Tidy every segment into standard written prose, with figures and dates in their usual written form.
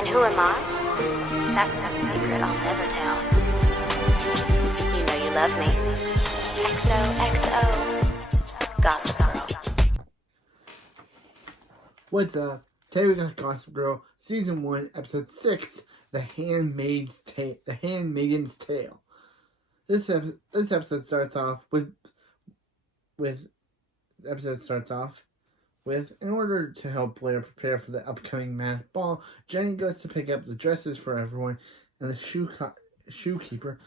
And who am I? That's not a secret I'll never tell. You know you love me. XOXO. Gossip Girl. What's up? Today we got Gossip Girl, Season 1, Episode 6, The Handmaid's Tale. This episode starts off with in order to help Blair prepare for the upcoming mass ball, Jenny goes to pick up the dresses for everyone, and the shoekeeper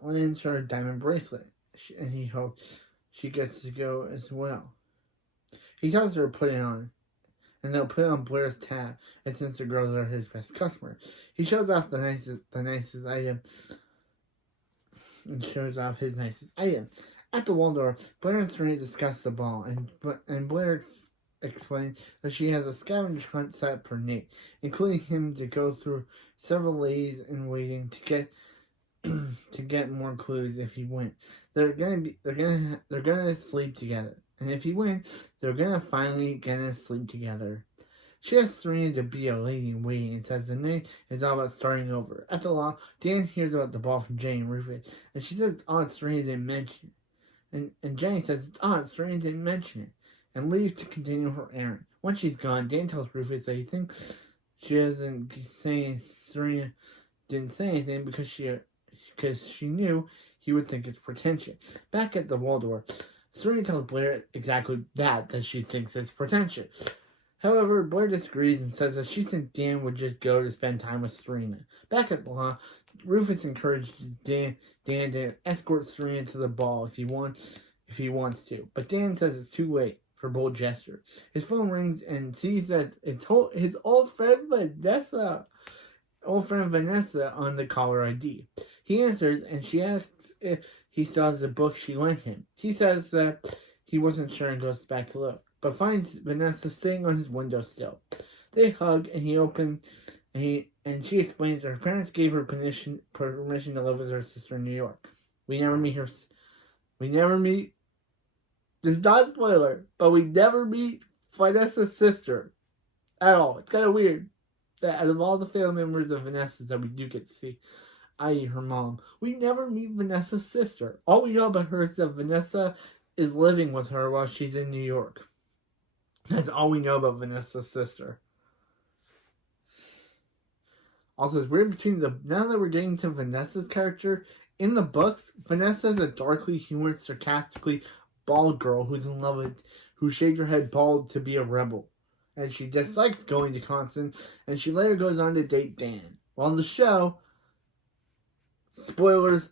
lends her a diamond bracelet, and he hopes she gets to go as well. He tells her to put it on, and they'll put it on Blair's tab, and since the girls are his best customers, he shows off the nicest item, and shows off his nicest item. At the Waldorf, Blair and Serena discuss the ball, and Blair explains that she has a scavenger hunt set for Nate, including him to go through several ladies in waiting to get more clues if he wins. They're gonna sleep together, and if he wins, they're finally gonna sleep together. She asks Serena to be a lady in waiting and says the night is all about starting over. At the law, Dan hears about the ball from Jenny and Rufus, and she says it's odd Serena didn't mention it. And Jenny says it's odd Serena didn't mention it, and leaves to continue her errand. Once she's gone, Dan tells Rufus that he thinks Serena didn't say anything because she knew he would think it's pretentious. Back at the Waldorf, Serena tells Blair exactly that she thinks it's pretentious. However, Blair disagrees and says that she thinks Dan would just go to spend time with Serena. Back at the law, Rufus encourages Dan to escort Serena to the ball if he wants to, but Dan says it's too late for bold gesture. His phone rings and sees that it's his old friend Vanessa on the caller ID. He answers and she asks if he still has the book she lent him. He says that he wasn't sure and goes back to look, but finds Vanessa sitting on his windowsill. They hug and she explains that her parents gave her permission to live with her sister in New York. We never meet. This is not a spoiler, but we never meet Vanessa's sister at all. It's kind of weird that out of all the family members of Vanessa's that we do get to see, i.e. her mom, we never meet Vanessa's sister. All we know about her is that Vanessa is living with her while she's in New York. That's all we know about Vanessa's sister. Also, it's weird now that we're getting to Vanessa's character, in the books, Vanessa is a darkly humorous, sarcastically bald girl who shaved her head bald to be a rebel. And she dislikes going to Constance, and she later goes on to date Dan. While on the show, spoilers,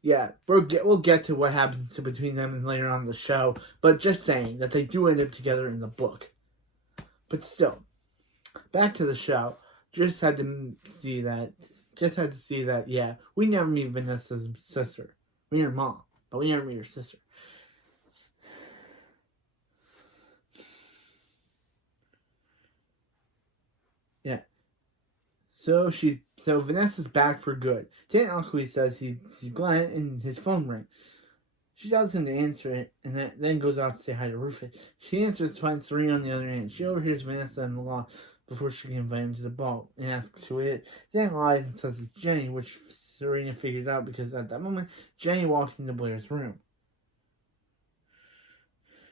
yeah, we'll get to what happens between them later on the show, but just saying that they do end up together in the book. But still, back to the show, just had to see that, yeah, we never meet Vanessa's sister. We meet her mom, but we never meet her sister. Yeah. So Vanessa's back for good. Dan awkwardly says he's glad, and his phone rings. She tells him to answer it, and then goes out to say hi to Rufus. She answers to find Serena on the other end. She overhears Vanessa in the law before she can invite him to the ball, and asks who it is. Dan lies and says it's Jenny, which Serena figures out because at that moment, Jenny walks into Blair's room.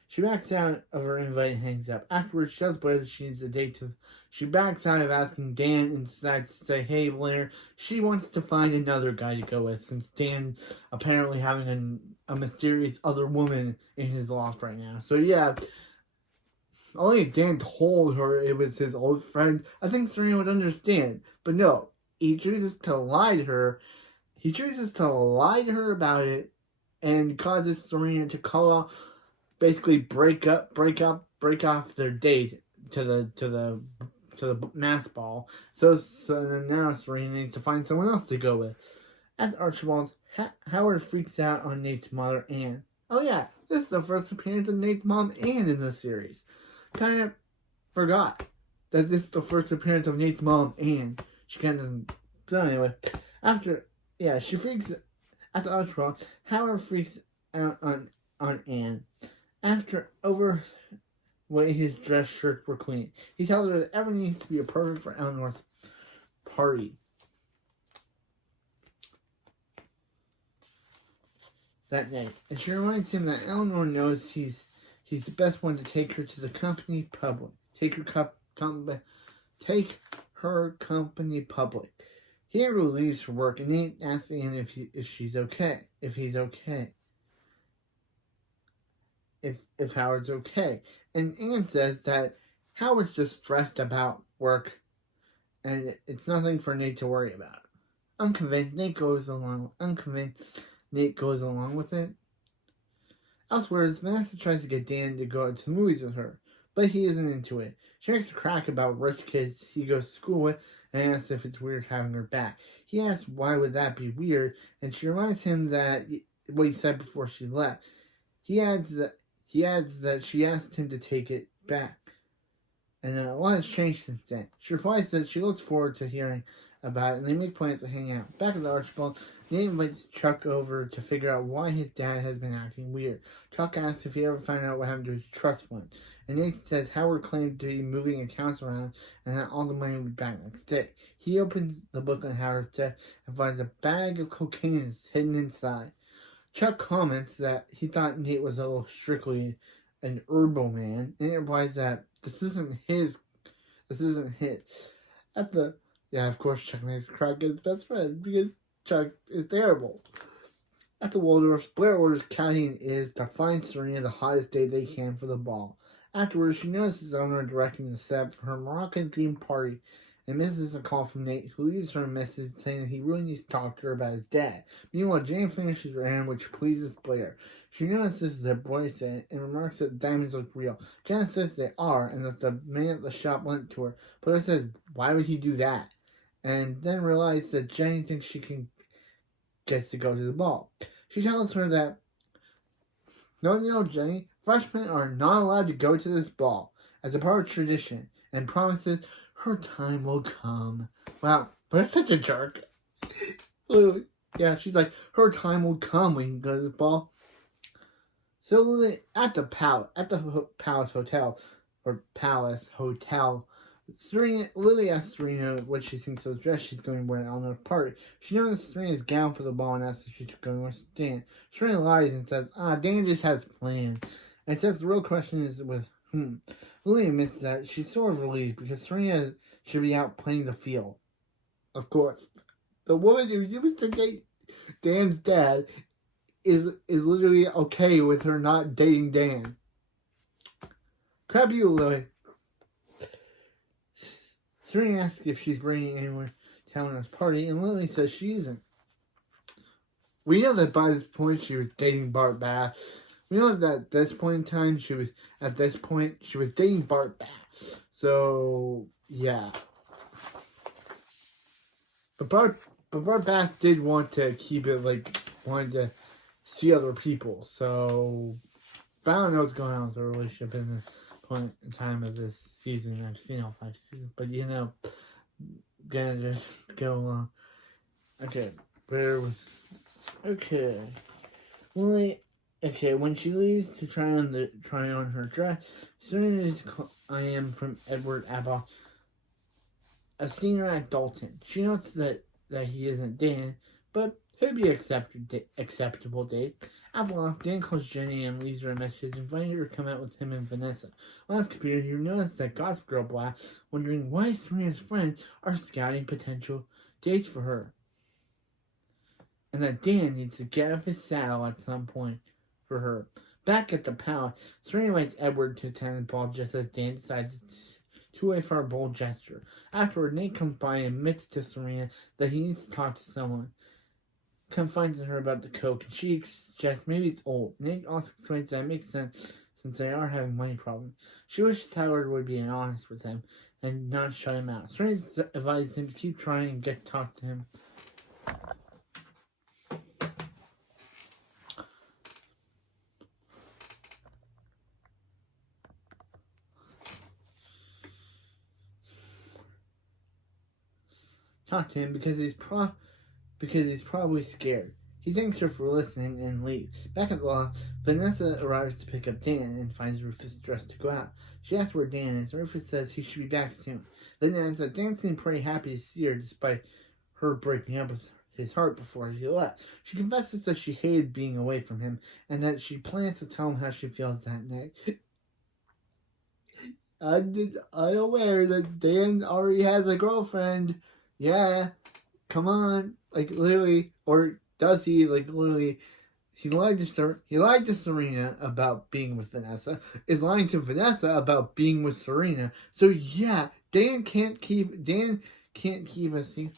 She backs out of her invite and hangs up. Afterwards, she tells Blair that she needs a date She backs out of asking Dan and decides to say, hey, Blair, she wants to find another guy to go with since Dan's apparently having a mysterious other woman in his loft right now. So, yeah, only if Dan told her it was his old friend, I think Serena would understand. But no, he chooses to lie to her. He chooses to lie to her about it and causes Serena to call off, basically break off their date to the mass ball. So then now Serena needs to find someone else to go with. At Archibald's, Howard freaks out on Nate's mother, Anne. Oh yeah, this is the first appearance of Nate's mom, Anne, in the series. Kind of forgot that this is the first appearance of Nate's mom, Anne. She kind of doesn't. So anyway, she freaks at the Archibald. Howard freaks out on Anne. After way his dress shirts were clean. He tells her that everything needs to be perfect for Eleanor's party that night. And she reminds him that Eleanor knows he's the best one to take her to the company public. Take her company public. He leaves for work, and Nate asks Anne if she's okay, if he's okay, if Howard's okay. And Anne says that Howard's just stressed about work, and it's nothing for Nate to worry about. Unconvinced, Nate goes along with it. Elsewhere, Vanessa tries to get Dan to go to the movies with her, but he isn't into it. She makes a crack about rich kids he goes to school with and asks if it's weird having her back. He asks why would that be weird, and she reminds him that what he said before she left. He adds that she asked him to take it back, and a lot has changed since then. She replies that she looks forward to hearing about it, and they make plans to hang out. Back at the Archibald, Nate invites Chuck over to figure out why his dad has been acting weird. Chuck asks if he ever found out what happened to his trust fund, and Nate says Howard claimed to be moving accounts around and that all the money would be back next day. He opens the book on Howard's death and finds a bag of cocaine is hidden inside. Chuck comments that he thought Nate was a little strictly an herbal man, and he replies that this isn't his. Of course, Chuck makes a crack at his best friend because Chuck is terrible. At the Waldorf's, Blair orders Caddy and Iz to find Serena the hottest date they can for the ball. Afterwards, she notices Eleanor directing the setup for her Moroccan-themed party and misses a call from Nate, who leaves her a message saying that he really needs to talk to her about his dad. Meanwhile, Jane finishes her errand, which pleases Blair. She notices their boyfriend and remarks that the diamonds look real. Jen says they are, and that the man at the shop lent to her. Blair says, why would he do that? And then realizes that Jenny thinks gets to go to the ball. She tells her that, no, Jenny, freshmen are not allowed to go to this ball as a part of tradition, and promises her time will come. Wow, but it's such a jerk. Literally, yeah, she's like, her time will come when you go to the ball. So Lily, at the Palace Hotel, Lily asks Serena what she thinks of the dress she's going to wear at Eleanor's party. She notices Serena's gown for the ball and asks if she's going with Dan. Serena lies and says, Dan just has plans. And says the real question is with whom. Lily admits that she's sort of relieved because Serena should be out playing the field. Of course. The woman who used to date Dan's dad is literally okay with her not dating Dan. Crap you, Lily. Serena asks if she's bringing anyone to Eleanor's party, and Lily says she isn't. We know that by this point she was dating Bart Bass. We know that at this point in time she was dating Bart Bass. So yeah. But Bart Bass did want to keep it wanted to see other people. So but I don't know what's going on with the relationship in this point in time of this season. I've seen all 5 seasons, but gonna just go along. Okay, when she leaves to try on her dress, Serena's I am from Edward Abba, a senior at Dalton. She notes that he isn't Dan, but he'd be acceptable date. After all, Dan calls Jenny and leaves her a message inviting her to come out with him and Vanessa. On his computer, he notices that Gossip Girl Black, wondering why Serena's friends are scouting potential dates for her, and that Dan needs to get off his saddle at some point for her. Back at the palace, Serena invites Edward to attend the ball just as Dan decides to wait for a bold gesture. Afterward, Nate comes by and admits to Serena that he needs to talk to someone. Confides in her about the coke, and she suggests maybe it's old. Nate also explains that it makes sense since they are having money problems. She wishes Howard would be honest with him and not shut him out. Serena advises him to keep trying and get to talk to him. Talk to him because he's probably scared. He thanks her for listening and leaves. Back at the law, Vanessa arrives to pick up Dan and finds Rufus dressed to go out. She asks where Dan is, and Rufus says he should be back soon. Then adds that Dan seemed pretty happy to see her despite her breaking up with his heart before she left. She confesses that she hated being away from him and that she plans to tell him how she feels that night. I'm unaware that Dan already has a girlfriend. Yeah, come on. Like, literally, or does he? Like, literally, he lied to Serena about being with Vanessa, is lying to Vanessa about being with Serena. So, yeah, Dan can't keep a secret.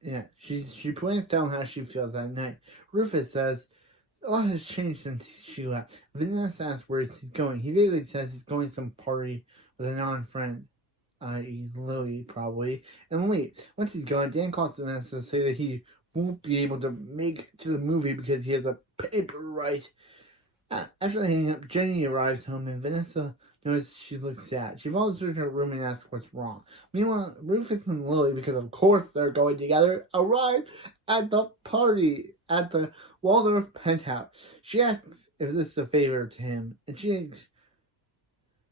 Yeah, she plans down how she feels that night. Rufus says a lot has changed since she left. Vanessa asks where he's going. He vaguely says he's going to some party with a non-friend, i.e. Lily, probably, and leaves. Once he's gone, Dan calls Vanessa to say that he won't be able to make it to the movie because he has a paper right. After hanging up, Jenny arrives home and Vanessa notices she looks sad. She follows her to her room and asks what's wrong. Meanwhile, Rufus and Lily, because of course they're going together, arrive at the party at the Waldorf penthouse. She asks if this is a favor to him, and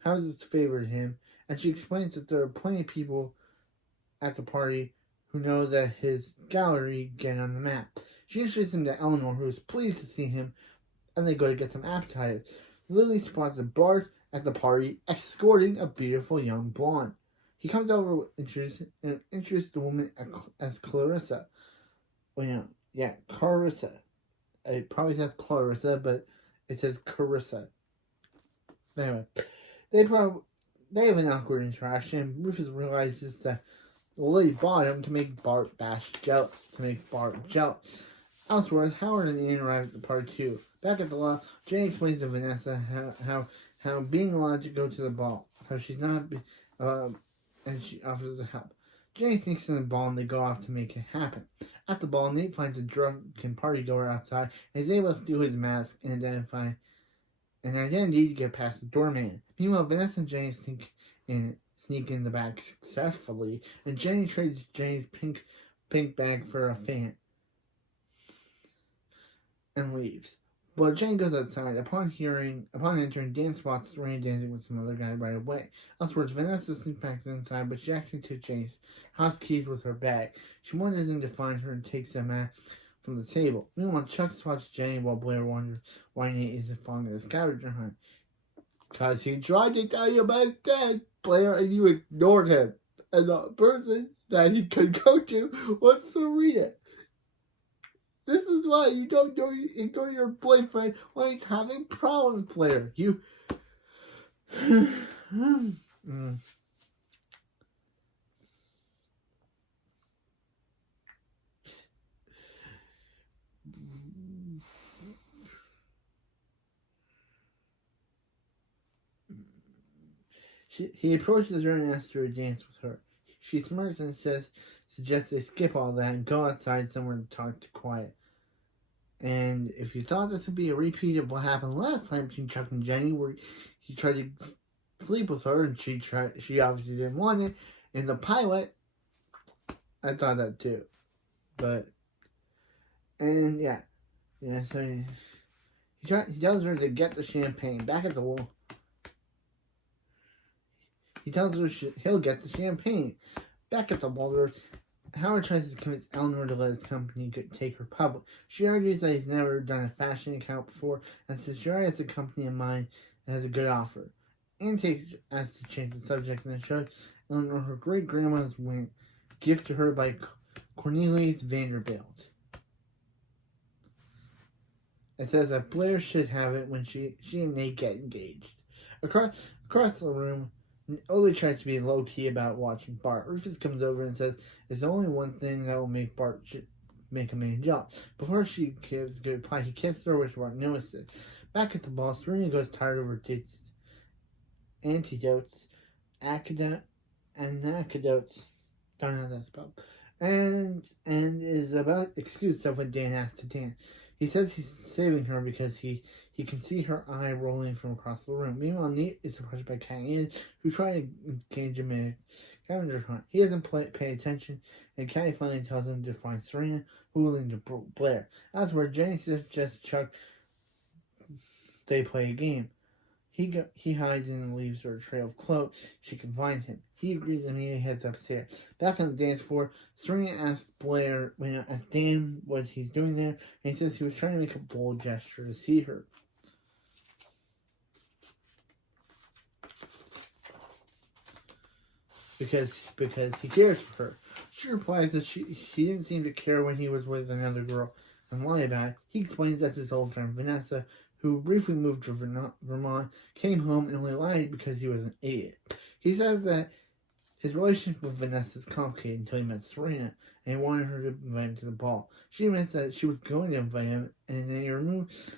how is this a favor to him? And she explains that there are plenty of people at the party who know that his gallery get on the map. She introduces him to Eleanor, who is pleased to see him, and they go to get some appetizers. Lily spots Bart at the party, escorting a beautiful young blonde. He comes over and introduces the woman as Clarissa. Well, yeah, Clarissa. It probably says Clarissa, but it says Carissa. Anyway, they have an awkward interaction. Rufus realizes that Lily bought him to make Bart jealous. Elsewhere, Howard and Anne arrive at the party too. Back at the law, Jane explains to Vanessa how being allowed to go to the ball, how she's not, and she offers to help. Jane sneaks in the ball and they go off to make it happen. At the ball, Nate finds a drunken party goer outside and is able to steal his mask and identify an identity to get past the doorman. Meanwhile, Vanessa and Jane sneak in the back successfully, and Jenny trades Jane's pink bag for a fan and leaves. But Jane goes outside. Upon entering, Dan spots Serena dancing with some other guy right away. Elsewhere, Vanessa sneaks back inside, but she actually took Jane's house keys with her bag. She wanders in to find her and takes a mask from the table. Meanwhile, Chuck spots Jane while Blair wonders why Nate isn't following the scavenger hunt. Because he tried to tell you about his dad, Blair, and you ignored him. And the person that he could go to was Serena. This is why you don't ignore your boyfriend when he's having problems, Blair. You. He approaches her and asks her to dance with her. She smirks and suggests they skip all that and go outside somewhere to talk to quiet. And if you thought this would be a repeat of what happened last time between Chuck and Jenny, where he tried to sleep with her and she obviously didn't want it in the pilot, I thought that too. But, and yeah, so he tells her to get the champagne. Back at the wall, he tells her he'll get the champagne. Back at the Waldorf, Howard tries to convince Eleanor to let his company take her public. She argues that he's never done a fashion account before, and says she already has a company in mind that has a good offer. Anne asks to change the subject and shows Eleanor her great-grandma's gift to her by Cornelius Vanderbilt. It says that Blair should have it when she and Nate get engaged. Across the room, Oli tries to be low-key about watching Bart. Rufus comes over and says there's only one thing that will make Bart make a man jump. Before she gives a good reply, he kisses her, which Bart notices. Back at the ball, Serena goes tired of her dates. Antidotes. Don't know how that's spelled. And is about to excuse herself when Dan asks to dance. He says he's saving her because he can see her eye rolling from across the room. Meanwhile, Nate is approached by Catty, who's trying to engage him in a scavenger hunt. He doesn't pay attention, and Catty finally tells him to find Serena, who will lead to Blair. Elsewhere, Jenny suggests Chuck they play a game. He hides in and leaves her a trail of clothes. She can find him. He agrees and immediately heads upstairs. Back on the dance floor, Serena asks Blair asked Dan what he's doing there, and he says he was trying to make a bold gesture to see her. Because he cares for her. She replies that he didn't seem to care when he was with another girl and lie about it. He explains that's his old friend Vanessa, who briefly moved to Vermont, came home, and only lied because he was an idiot. He says that his relationship with Vanessa is complicated until he met Serena, and he wanted her to invite him to the ball. She admits that she was going to invite him, and then he removes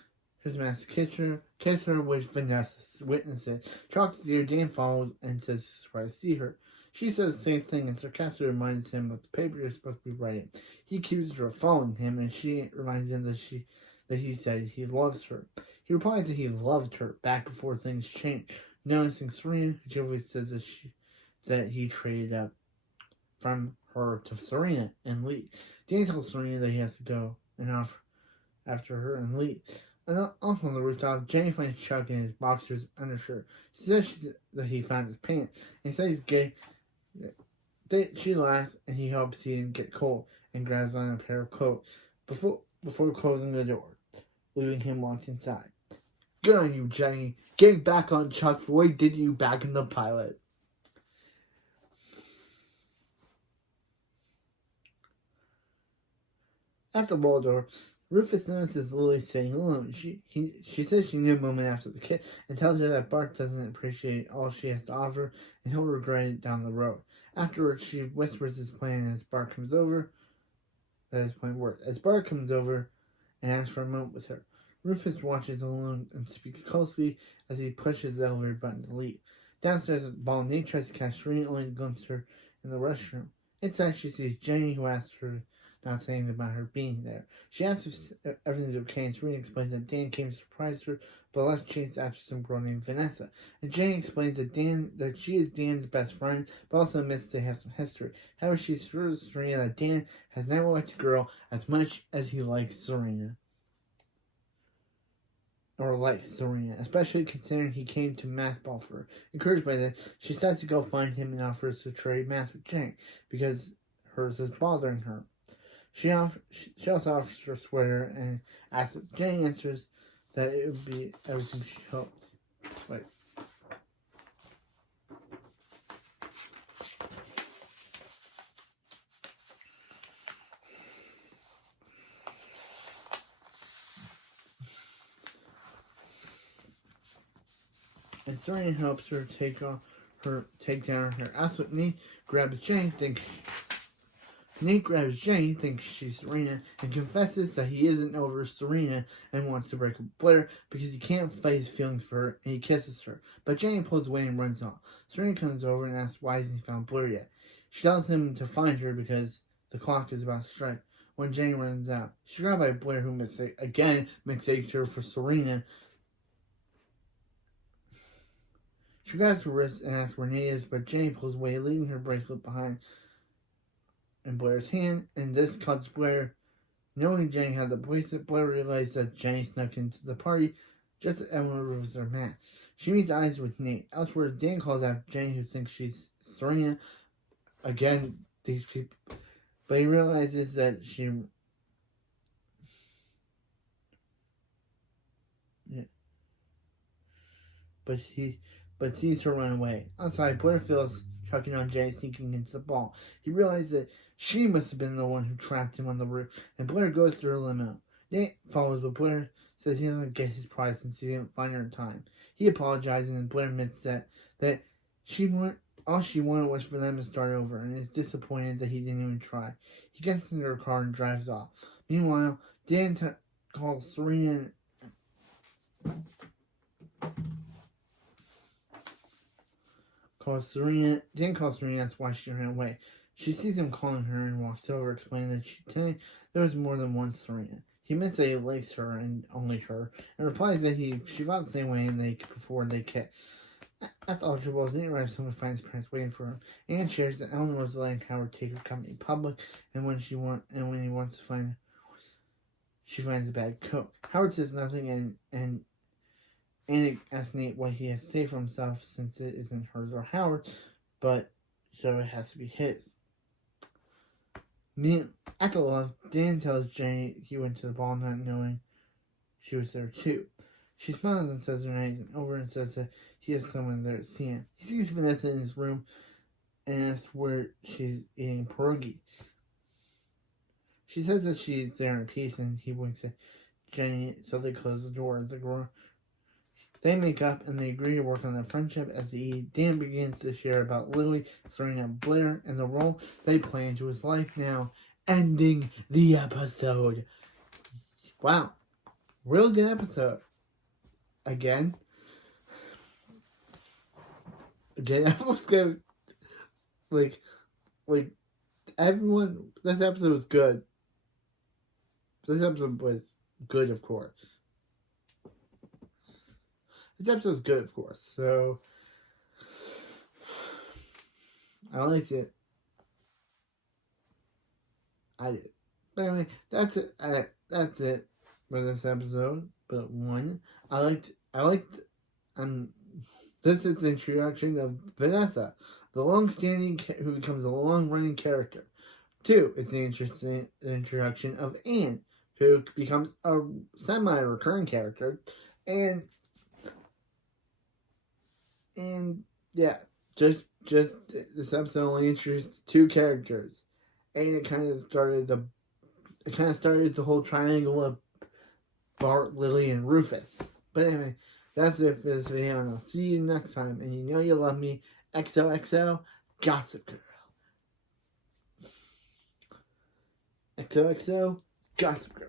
his mask to kiss her, which Vanessa witnesses. Talks to her, Dan follows and says he's surprised to see her. She says the same thing and sarcastically reminds him of the paper he's supposed to be writing. He accuses her of following him, and she reminds him that he said he loves her. He replies that he loved her back before things changed. Noticing Serena, who typically says that he traded up from her to Serena and leave. Dan tells Serena that he has to go and after her and leave. And also on the rooftop, Jenny finds Chuck in his boxer's undershirt. She says that he found his pants and says he's gay. She laughs and he hopes he didn't get cold and grabs on a pair of clothes before closing the door, leaving him locked inside. Good on you, Jenny. Getting back on Chuck for what he did to you back in the pilot. At the Waldorf, Rufus notices Lily sitting alone. She says she knew a moment after the kiss and tells her that Bart doesn't appreciate all she has to offer and he'll regret it down the road. Afterwards, she whispers his plan as Bart comes over. That his plan works. As Bart comes over and asks for a moment with her, Rufus watches alone and speaks closely as he pushes the elevator button to leave. Downstairs at the ball, Nate tries to catch Serena, only to glimpse her in the restroom. Inside, she sees Jenny, who asks her not saying about her being there. She asks if everything's okay, and Serena explains that Dan came to surprise her, but left chased after some girl named Vanessa. And Jenny explains that she is Dan's best friend, but also admits they have some history. However, she assures Serena that Dan has never liked a girl as much as he likes Serena. Or likes Serena, especially considering he came to mass ball for her. Encouraged by this, she decides to go find him and offers to trade mass with Jenny, because hers is bothering her. She also offers her a sweater and asks if Jenny answers that it would be everything she hoped. Wait. And Serena helps her take down her outfit. Nate grabs Jenny, thinks she's Serena, and confesses that he isn't over Serena and wants to break up with Blair because he can't fight his feelings for her, and he kisses her. But Jenny pulls away and runs off. Serena comes over and asks why hasn't he found Blair yet. She tells him to find her because the clock is about to strike. When Jenny runs out, she's grabbed by Blair, who mistakes her for Serena. She grabs her wrist and asks where Nate is, but Jenny pulls away, leaving her bracelet behind in Blair's hand, and this cuts Blair. Knowing Jenny had the bracelet, Blair realizes that Jenny snuck into the party just as everyone removes their mask. She meets eyes with Nate. Elsewhere, Dan calls out Jenny, who thinks she's Serena. Again, these people. But he realizes that she... But sees her run away. Outside, Blair feels chucking on Jenny sneaking into the ball. He realizes that she must have been the one who trapped him on the roof, and Blair goes to her limo. Nate follows, but Blair says he doesn't get his prize since he didn't find her in time. He apologizes, and Blair admits that all she wanted was for them to start over, and is disappointed that he didn't even try. He gets into her car and drives off. Meanwhile, Dan calls Serena Dan calls Serena and asks why she ran away. She sees him calling her and walks over, explaining that there was more than one Serena. He admits that he likes her and only her, and replies that she felt the same way before they kissed. At the altar balls, Nate arrives home to find his parents waiting for him. Anne shares that Eleanor was letting Howard take her company public, and when he wants to find her, she finds a bad coat. Howard says nothing, and Anne asks Nate what he has to say for himself, since it isn't hers or Howard's, but so it has to be his. At the loft, Dan tells Jenny he went to the ball not knowing she was there too. She smiles and says her night isn't over and says that he has someone there to see him. He sees Vanessa in his room and asks where she's eating pierogi. She says that she's there in peace, and he winks at Jenny, so they close the door as they go. They make up and they agree to work on their friendship as they eat. Dan begins to share about Lily, starting out Blair, and the role they play into his life now, ending the episode. Wow. Real good episode. Again, everyone's good. Like, everyone, this episode was good. This episode was good, of course. This episode was good, of course. So, I liked it. I did. But anyway, that's it. That's it for this episode. But one, I liked. This is the introduction of Vanessa, the long-standing who becomes a long-running character. 2, it's the interesting introduction of Anne, who becomes a semi-recurring character, and yeah, just this episode only introduced 2 characters, and it kind of started the whole triangle of Bart, Lily, and Rufus. But anyway, that's it for this video, and I'll see you next time. And you know you love me. XOXO, Gossip Girl. XOXO, Gossip Girl.